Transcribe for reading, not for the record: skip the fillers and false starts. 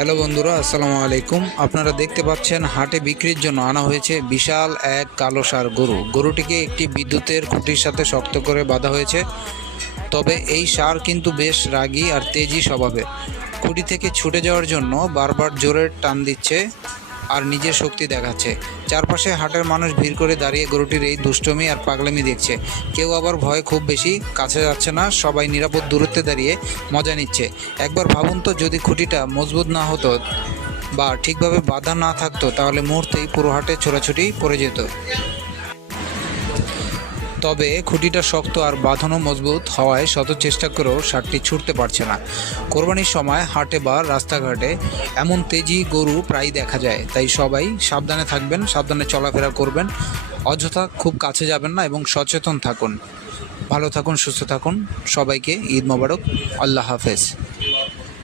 Hello বন্ধুরা, আসসালামু আলাইকুম। আপনারা দেখতে পাচ্ছেন হাটে বিক্রির জন্য আনা হয়েছে বিশাল এক কালো ষাঁড় গরু। গরুটিকে একটি বিদ্যুতের খুঁটির সাথে শক্ত করে বাঁধা হয়েছে। তবে এই ষাঁড় কিন্তু বেশ রাগী আর তেজি স্বভাবের। খুঁটি থেকে ছুটে যাওয়ার জন্য বারবার জোরে টান দিচ্ছে আর নিজের শক্তি দেখাচ্ছে। চারপাশে হাটের মানুষ ভিড় করে দাঁড়িয়ে গরুটির এই দুষ্টমি আর পাগলামি দেখছে। কেউ আবার ভয়ে খুব বেশি কাছে যাচ্ছে না, সবাই নিরাপদ দূরত্বে দাঁড়িয়ে মজা নিচ্ছে। একবার ভাবুন তো, যদি খুঁটিটা মজবুত না হতো বা ঠিকভাবে বাঁধা না থাকতো, তাহলে মুহূর্তেই পুরো হাটে ছোড়াছুটি পড়ে যেত। তবে খুঁটিটা শক্ত আর বাঁধানো মজবুত হওয়ায় শত চেষ্টা করেও ষাঁড়টি ছুটতে পারছে না। কোরবানির সময় হাটে বা রাস্তাঘাটে এমন তেজি গরু প্রায় দেখা যায়, তাই সবাই সাবধানে থাকবেন, সাবধানে চলাফেরা করবেন, অযথা খুব কাছে যাবেন না এবং সচেতন থাকুন। ভালো থাকুন, সুস্থ থাকুন। সবাইকে ঈদ মোবারক। আল্লাহ হাফেজ।